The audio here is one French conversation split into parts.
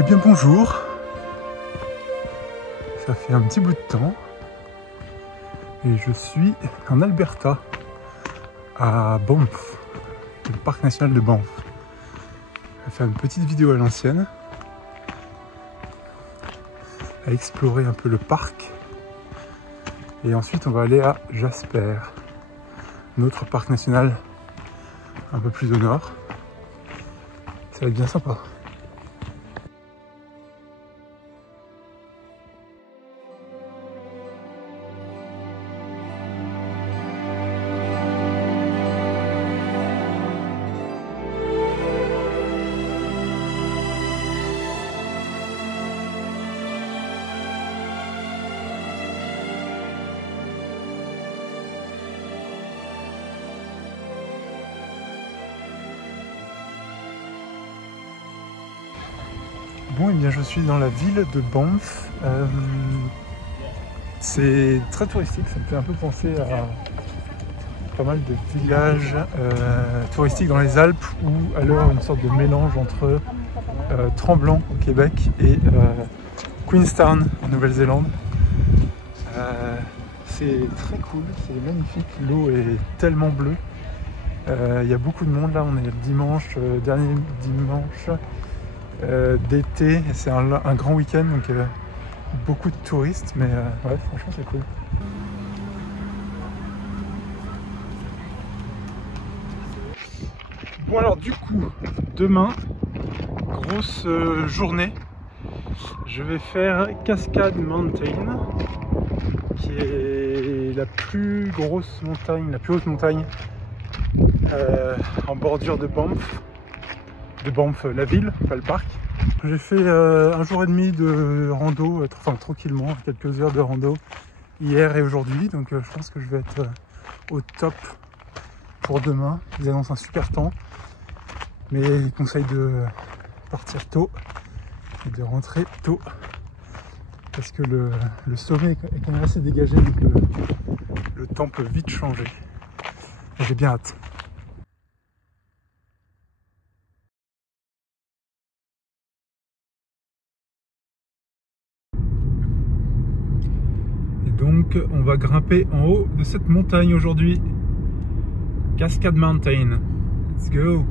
Eh bien bonjour, ça fait un petit bout de temps et je suis en Alberta, à Banff, le parc national de Banff. Je vais faire une petite vidéo à l'ancienne, à explorer un peu le parc et ensuite on va aller à Jasper, notre parc national un peu plus au nord. Ça va être bien sympa. Bon, et bien je suis dans la ville de Banff. C'est très touristique, ça me fait un peu penser à pas mal de villages touristiques dans les Alpes ou alors une sorte de mélange entre Tremblant au Québec et Queenstown en Nouvelle-Zélande. C'est très cool, c'est magnifique, l'eau est tellement bleue. Il y a beaucoup de monde là, on est le dimanche, dernier dimanche d'été, c'est un grand week-end donc beaucoup de touristes, mais ouais, franchement c'est cool. Bon alors du coup, demain, grosse journée, je vais faire Cascade Mountain, qui est la plus grosse montagne, la plus haute montagne en bordure de Banff. De Banff, la ville, pas le parc. J'ai fait un jour et demi de rando, enfin tranquillement, quelques heures de rando hier et aujourd'hui, donc je pense que je vais être au top pour demain. Ils annoncent un super temps, mais ils conseillent de partir tôt et de rentrer tôt parce que le sommet est quand même assez dégagé, donc le temps peut vite changer. J'ai bien hâte. Donc on va grimper en haut de cette montagne aujourd'hui. Cascade Mountain. Let's go.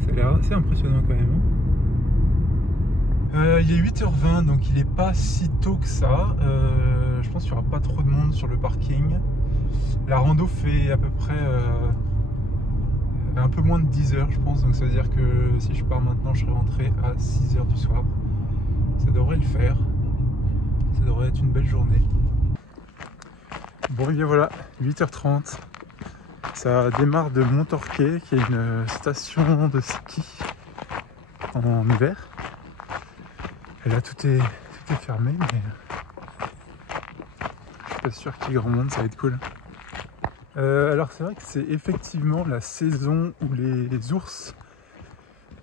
Ça a l'air assez impressionnant quand même. Il est 8h20 donc il n'est pas si tôt que ça. Je pense qu'il n'y aura pas trop de monde sur le parking. La rando fait à peu près un peu moins de 10 heures je pense. Donc ça veut dire que si je pars maintenant je serai rentré à 6h du soir. Ça devrait le faire. Ça devrait être une belle journée. Bon et bien voilà, 8h30, ça démarre de Montorquay, qui est une station de ski en hiver. Et là tout est fermé, mais je suis pas sûr qu'il y ait grand monde, ça va être cool. Alors c'est vrai que c'est effectivement la saison où les ours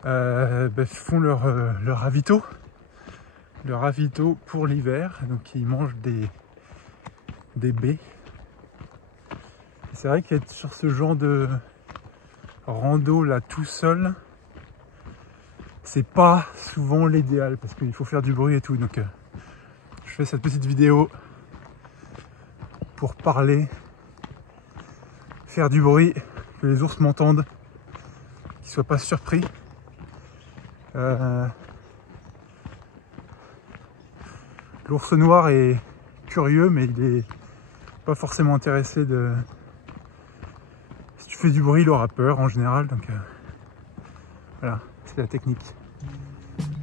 font leur ravito. Le ravito pour l'hiver, donc ils mangent des baies. C'est vrai qu'être sur ce genre de rando là tout seul, c'est pas souvent l'idéal parce qu'il faut faire du bruit et tout, donc je fais cette petite vidéo pour parler, faire du bruit, que les ours m'entendent, qu'ils soient pas surpris. L'ours noir est curieux, mais il est pas forcément intéressé de... Si tu fais du bruit, il aura peur en général, donc voilà, c'est la technique.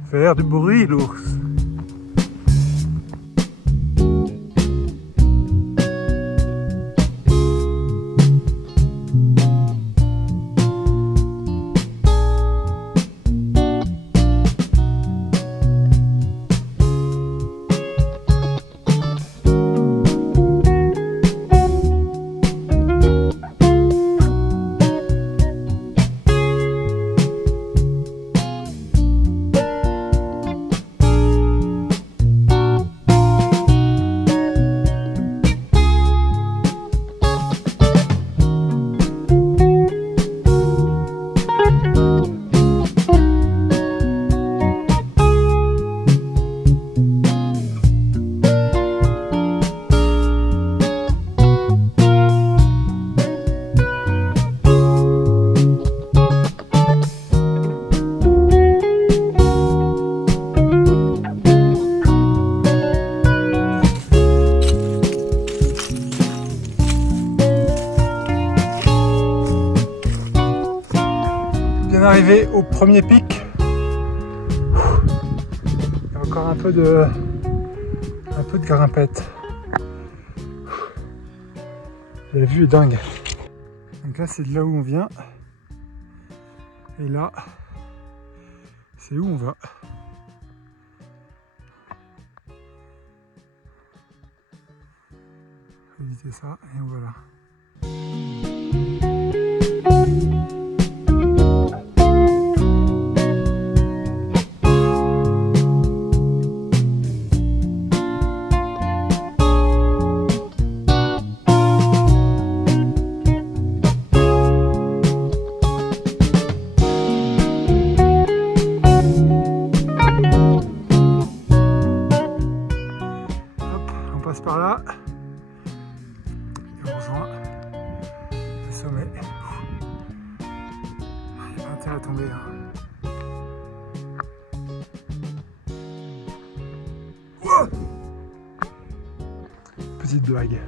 Faire du bruit, l'ours. arrivé au premier pic. Il y a encore un peu de grimpette. La vue est dingue. Donc là c'est de là où on vient. Et là c'est où on va. Faut éviter ça et voilà. Par là et on rejoint le sommet. Il n'y a pas intérêt à tomber hein. Oh, petite blague.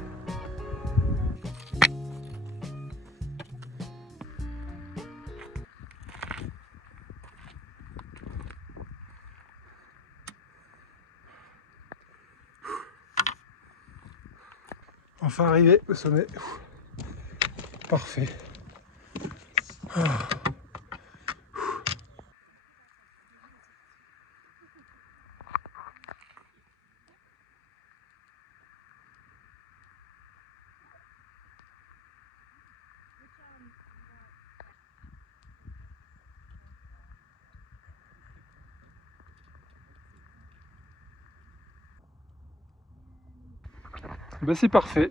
Enfin arrivé au sommet. Parfait. Ben c'est parfait.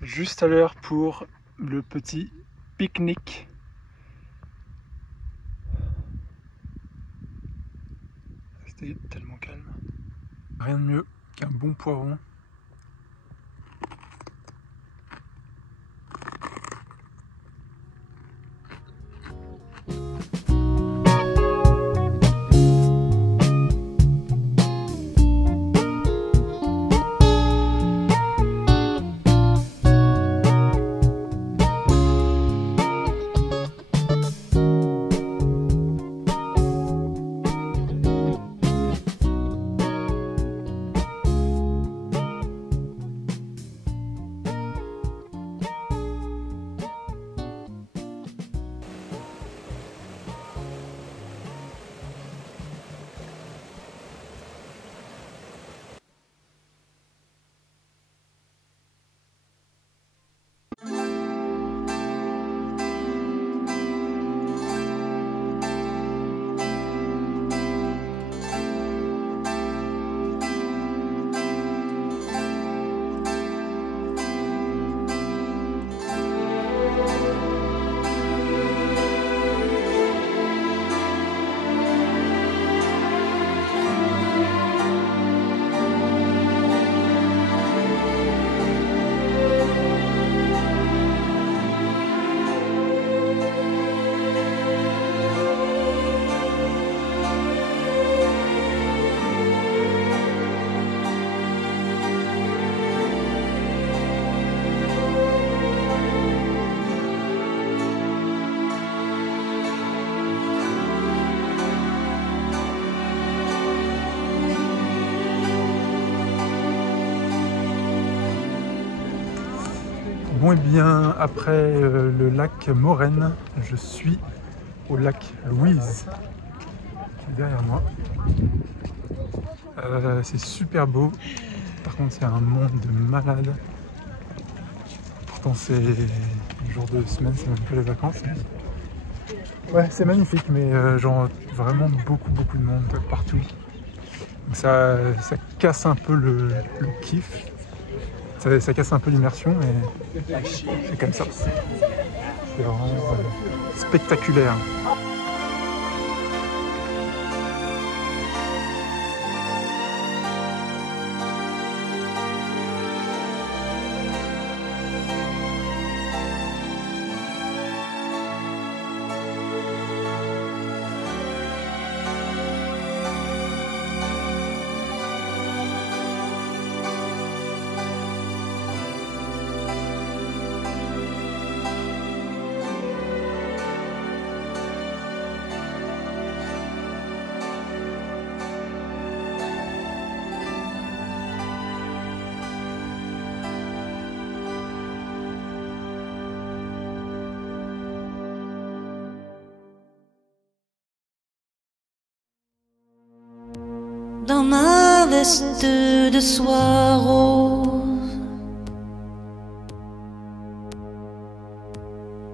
Juste à l'heure pour le petit pique-nique. C'était tellement calme. Rien de mieux qu'un bon poivron. Bon et bien, après le lac Morène, je suis au lac Louise, qui est derrière moi. C'est super beau, par contre il y a un monde de malades. Pourtant c'est le jour de semaine, c'est même pas les vacances. Ouais, c'est magnifique, mais genre vraiment beaucoup de monde partout. Donc ça casse un peu le kiff. Ça casse un peu l'immersion, mais c'est comme ça. C'est vraiment spectaculaire. dans ma veste de soie rose.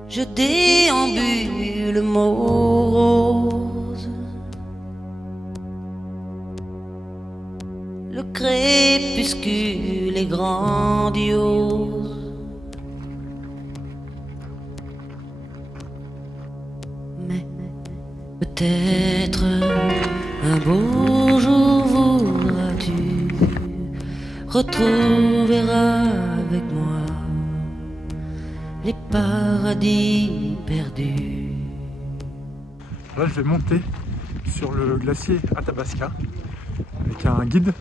Je déambule morose. Le crépuscule est grandiose. Mais peut-être un beau jour voudras-tu retrouver avec moi les paradis perdus. Là, je vais monter sur le glacier Athabasca avec un guide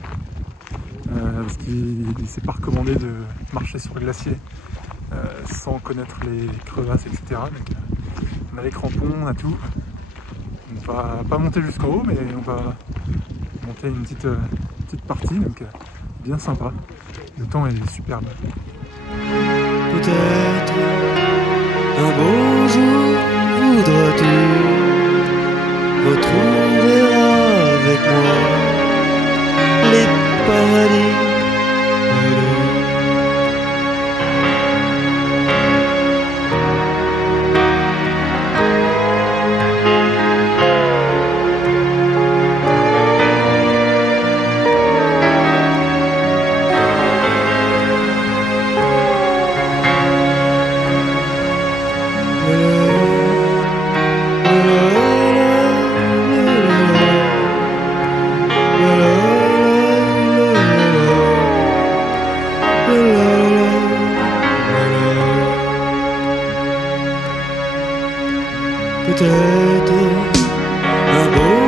parce qu'il ne s'est pas recommandé de marcher sur le glacier sans connaître les crevasses, etc. Donc, on a les crampons, on a tout. On va pas monter jusqu'en haut, mais on va monter une petite partie, donc bien sympa. Le temps est superbe. Peut-être un beau jour voudras-tu retrouver avec moi les paradis perdus. Peut-être un beau